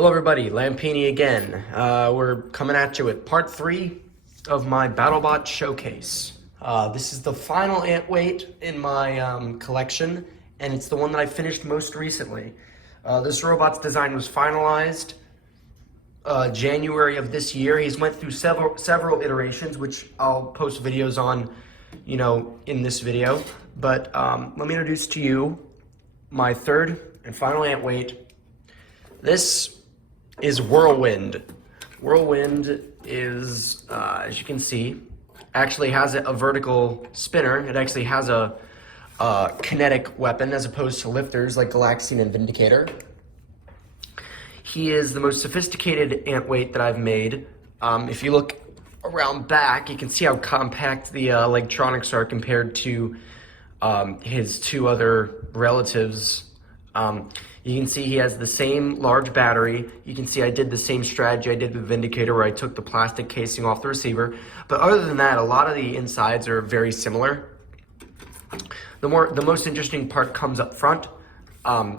Hello everybody, Lampini again. We're coming at you with part 3 of my Battlebot showcase. This is the final Antweight in my collection, and it's the one that I finished most recently. This robot's design was finalized January of this year. He's went through several iterations, which I'll post videos on, in this video. But let me introduce to you my third and final Antweight. This is Whirlwind. Whirlwind is, as you can see, actually has a vertical spinner. It actually has a kinetic weapon as opposed to lifters like Galaxian and Vindicator. He is the most sophisticated Antweight that I've made. If you look around back, you can see how compact the electronics are compared to his two other relatives. You can see he has the same large battery. You can see I did the same strategy I did with Vindicator, where I took the plastic casing off the receiver. But other than that, a lot of the insides are very similar. The most interesting part comes up front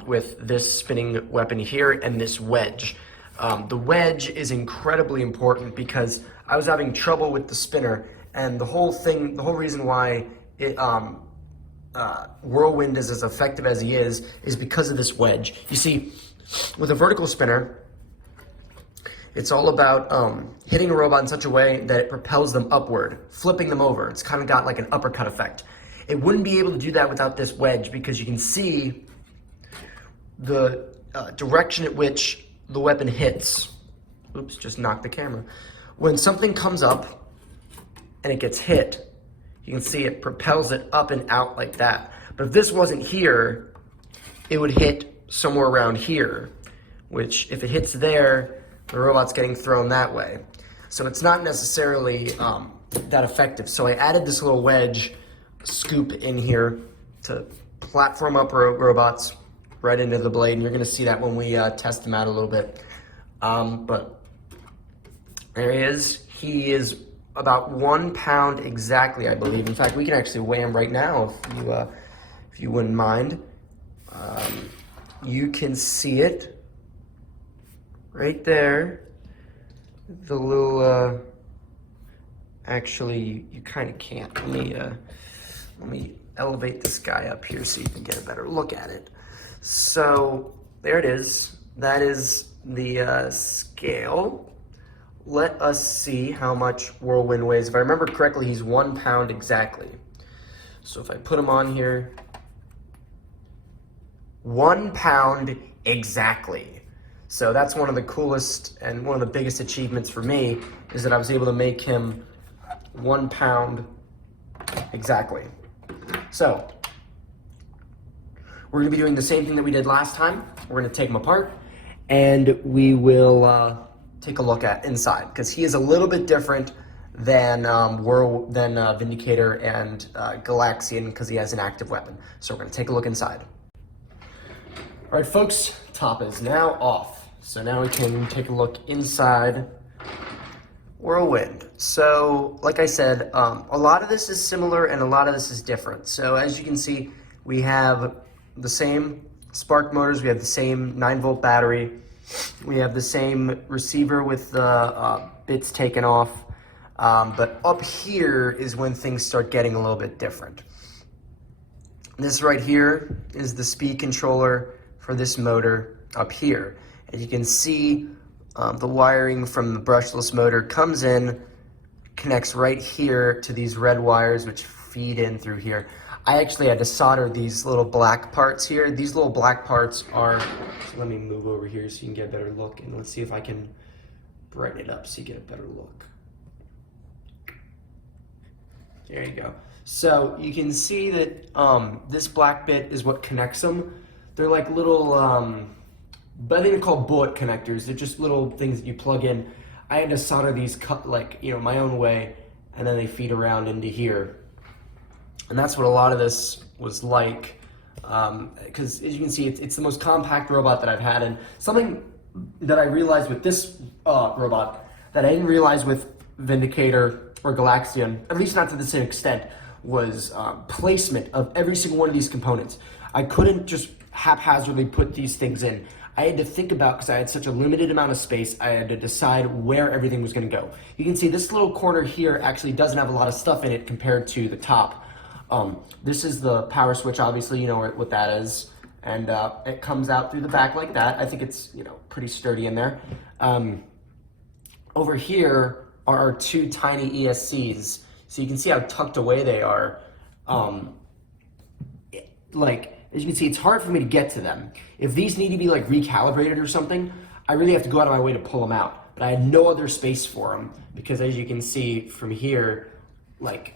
with this spinning weapon here and this wedge. The wedge is incredibly important because I was having trouble with the spinner, and the whole reason why it Whirlwind is as effective as he is because of this wedge. You see, with a vertical spinner, it's all about hitting a robot in such a way that it propels them upward, flipping them over. It's kind of got like an uppercut effect. It wouldn't be able to do that without this wedge, because you can see the direction at which the weapon hits. Oops, just knocked the camera. When something comes up and it gets hit, you can see it propels it up and out like that. But if this wasn't here, it would hit somewhere around here, which if it hits there, the robot's getting thrown that way. So it's not necessarily that effective. So I added this little wedge scoop in here to platform up robots right into the blade, and you're gonna see that when we test them out a little bit. But there he is. He is about 1 pound exactly, I believe. In fact, we can actually weigh him right now if you wouldn't mind. You can see it right there. The little, actually, you kind of can't. Let me elevate this guy up here so you can get a better look at it. So there it is. That is the scale. Let us see how much Whirlwind weighs. If I remember correctly, he's 1 pound exactly. So if I put him on here, 1 pound exactly. So that's one of the coolest and one of the biggest achievements for me, is that I was able to make him 1 pound exactly. So we're gonna be doing the same thing that we did last time. We're gonna take him apart, and we will take a look at inside, because he is a little bit different than Vindicator and Galaxian, because he has an active weapon. So we're going to take a look inside. All right, folks, top is now off. So now we can take a look inside Whirlwind. So like I said, a lot of this is similar and a lot of this is different. So as you can see, we have the same spark motors, we have the same 9-volt battery, we have the same receiver with the bits taken off, but up here is when things start getting a little bit different. This right here is the speed controller for this motor up here. And you can see the wiring from the brushless motor comes in, connects right here to these red wires which feed in through here. I actually had to solder these little black parts here. These little black parts are, so let me move over here so you can get a better look, and let's see if I can brighten it up so you get a better look. There you go. So you can see that this black bit is what connects them. They're like little, I think they're called bullet connectors. They're just little things that you plug in. I had to solder these cut my own way, and then they feed around into here. And that's what a lot of this was like, because as you can see, it's the most compact robot that I've had. And something that I realized with this robot that I didn't realize with Vindicator or Galaxian, at least not to the same extent, was placement of every single one of these components. I couldn't just haphazardly put these things in. I had to think about, because I had such a limited amount of space, I had to decide where everything was going to go. You can see this little corner here actually doesn't have a lot of stuff in it compared to the top. This is the power switch, obviously, you know what that is. And it comes out through the back like that. I think it's, you know, pretty sturdy in there. Over here are our two tiny ESCs. So you can see how tucked away they are. Like, as you can see, it's hard for me to get to them. If these need to be like recalibrated or something, I really have to go out of my way to pull them out. But I had no other space for them because, as you can see from here, like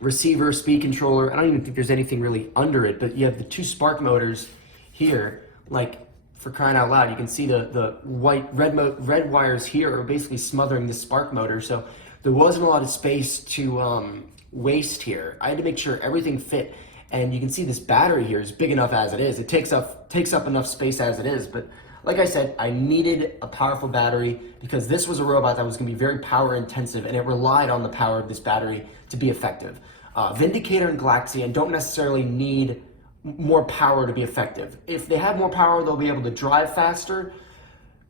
receiver, speed controller, I don't even think there's anything really under it, but you have the two spark motors here, like, for crying out loud. You can see the red wires here are basically smothering the spark motor, so there wasn't a lot of space to waste here. I had to make sure everything fit. And you can see this battery here is big enough as it is. It takes up enough space as it is. But like I said, I needed a powerful battery because this was a robot that was going to be very power intensive, and it relied on the power of this battery to be effective. Vindicator and Galaxian don't necessarily need more power to be effective. If they have more power, they'll be able to drive faster,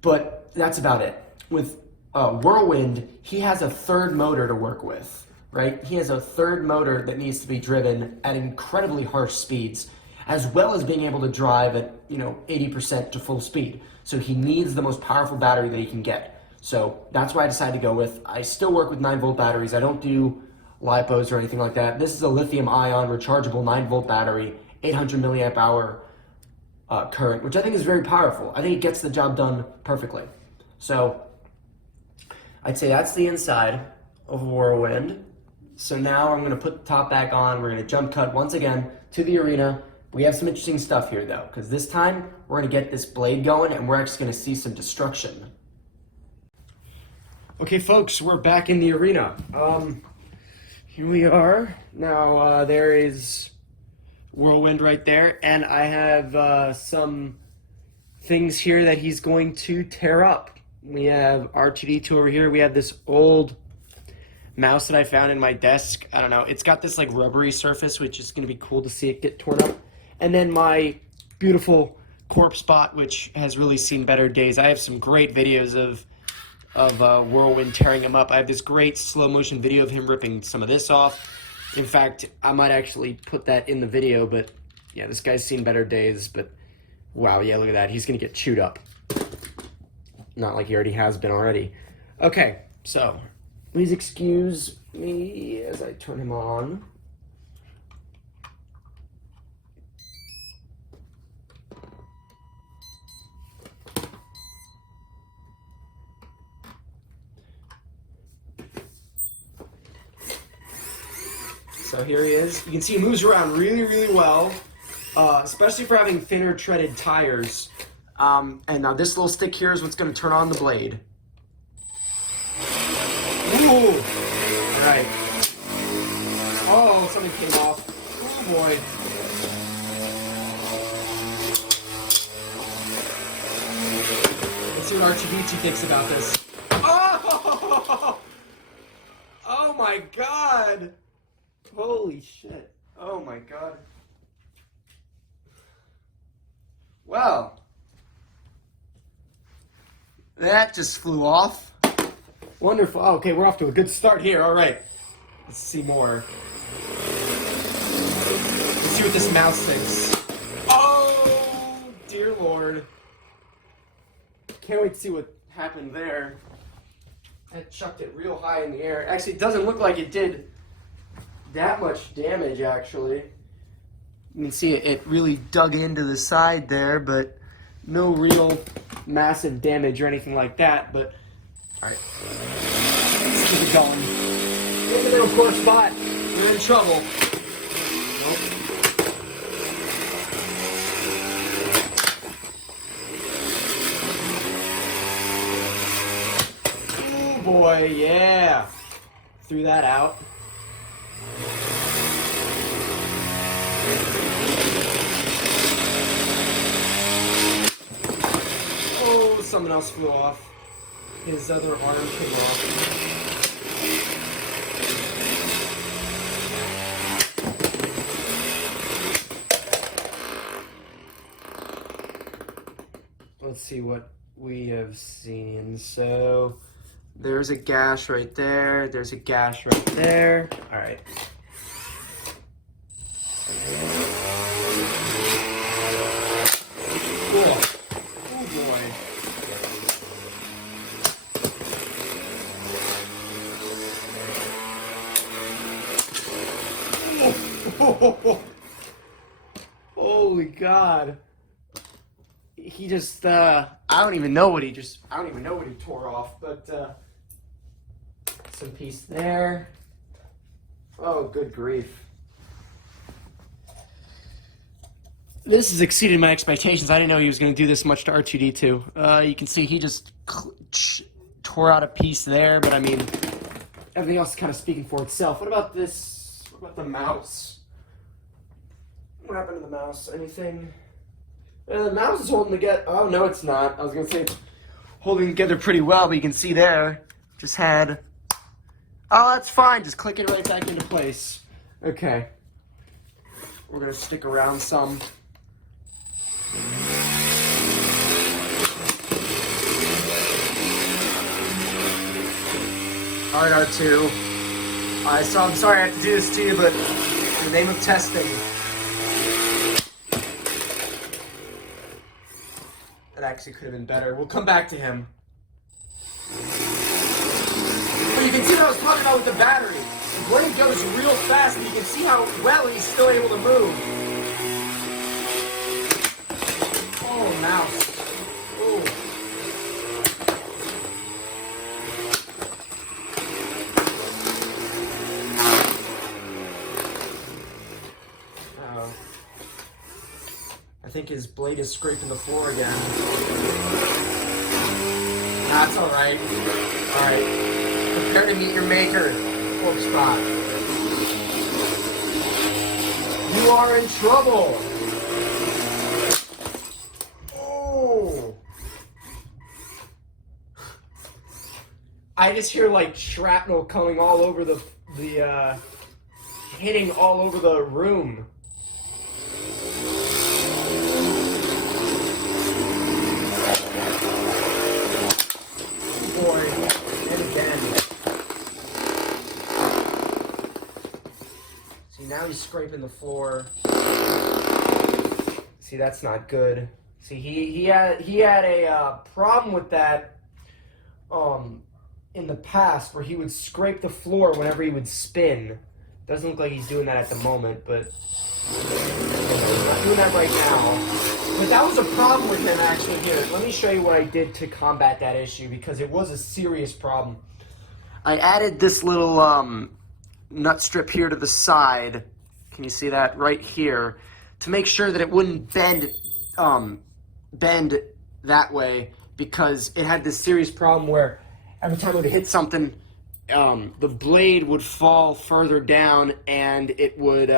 but that's about it. With Whirlwind, he has a third motor to work with. Right? He has a third motor that needs to be driven at incredibly harsh speeds, as well as being able to drive at, you know, 80% to full speed. So he needs the most powerful battery that he can get. So that's why I decided to go with. I still work with 9-volt batteries. I don't do LiPos or anything like that. This is a lithium-ion rechargeable 9-volt battery, 800 milliamp hour current, which I think is very powerful. I think it gets the job done perfectly. So I'd say that's the inside of Whirlwind. So now I'm going to put the top back on. We're going to jump cut once again to the arena. We have some interesting stuff here, though, because this time we're going to get this blade going, and we're actually going to see some destruction. Okay, folks, we're back in the arena. Here we are. Now, there is Whirlwind right there, and I have some things here that he's going to tear up. We have R2-D2 over here. We have this old mouse that I found in my desk. I don't know. It's got this like rubbery surface, which is going to be cool to see it get torn up. And then my beautiful corpse bot, which has really seen better days. I have some great videos of Whirlwind tearing him up. I have this great slow motion video of him ripping some of this off. In fact, I might actually put that in the video, but yeah, this guy's seen better days. But wow, yeah, look at that. He's going to get chewed up. Not like he already has been already. Okay, so please excuse me as I turn him on. So here he is. You can see he moves around really, really well, especially for having thinner treaded tires. And now this little stick here is what's going to turn on the blade. Ooh! Alright. Oh, something came off. Oh boy. Let's see what R2-D2 thinks about this. Oh! Oh my god! Holy shit. Oh my god. Wow. That just flew off. Wonderful. Oh, okay, we're off to a good start here. All right. Let's see more. Let's see what this mouse thinks. Oh, dear Lord. Can't wait to see what happened there. I chucked it real high in the air. Actually, it doesn't look like it did that much damage, actually. You can see it really dug into the side there, but no real massive damage or anything like that. But alright, let's keep it going. In the middle course spot, we're in trouble. Nope. Oh boy, yeah. Threw that out. Oh, someone else flew off. His other arm came off. let's see what we have seen. So there's a gash right there. There's a gash right there. All right. Cool. Oh boy. Oh. Holy God. He just, I don't even know what he tore off, but, some piece there. Oh, good grief. This has exceeded my expectations. I didn't know he was going to do this much to R2-D2. You can see he just tore out a piece there, but I mean, everything else is kind of speaking for itself. What about this? What about the mouse? What happened to the mouse? Anything? The mouse is holding together. Oh, no, it's not. I was going to say it's holding together pretty well, but you can see there, just had... Oh, that's fine. Just click it right back into place. Okay. We're going to stick around some. All right, R2. All right, so I'm sorry I have to do this to you, but in the name of testing... That actually could have been better. We'll come back to him. But you can see what I was talking about with the battery. The brain goes real fast, and you can see how well he's still able to move. Oh, mouse. Oh. Uh-oh. I think his blade is scraping the floor again. That's all right. All right. Prepare to meet your maker, Corpsebot. You are in trouble. Oh. I just hear like shrapnel coming all over the hitting all over the room. Now he's scraping the floor. See, that's not good. See, he had a problem with that in the past, where he would scrape the floor whenever he would spin. Doesn't look like he's doing that at the moment, but he's not doing that right now. But that was a problem with him actually. Here, let me show you what I did to combat that issue, because it was a serious problem. I added this little nut strip here to the side. Can you see that right here? To make sure that it wouldn't bend that way, because it had this serious problem where every time it would hit something, the blade would fall further down, and it would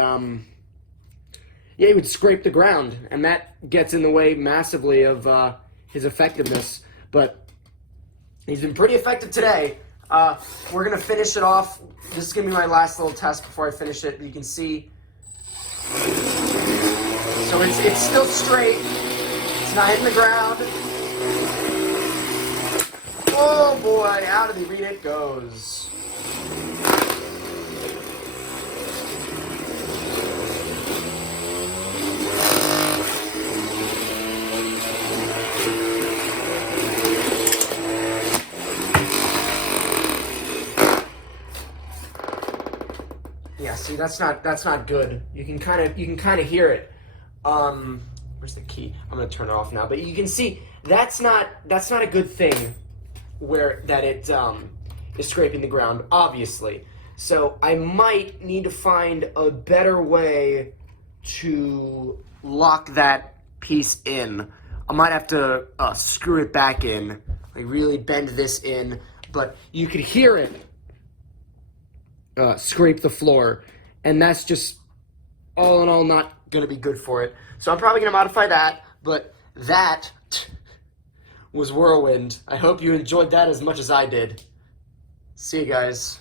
it would scrape the ground, and that gets in the way massively of his effectiveness. But he's been pretty effective today. We're going to finish it off. This is going to be my last little test before I finish it. You can see. So it's still straight. It's not hitting the ground. Oh boy, out of the arena it goes. Yeah, see, that's not good. You can kind of hear it. Where's the key? I'm gonna turn it off now. But you can see that's not a good thing, where that it is scraping the ground, obviously. So I might need to find a better way to lock that piece in. I might have to screw it back in, like really bend this in. But you could hear it scrape the floor, and that's just all in all not going to be good for it. So I'm probably going to modify that, but that was Whirlwind. I hope you enjoyed that as much as I did. See you guys.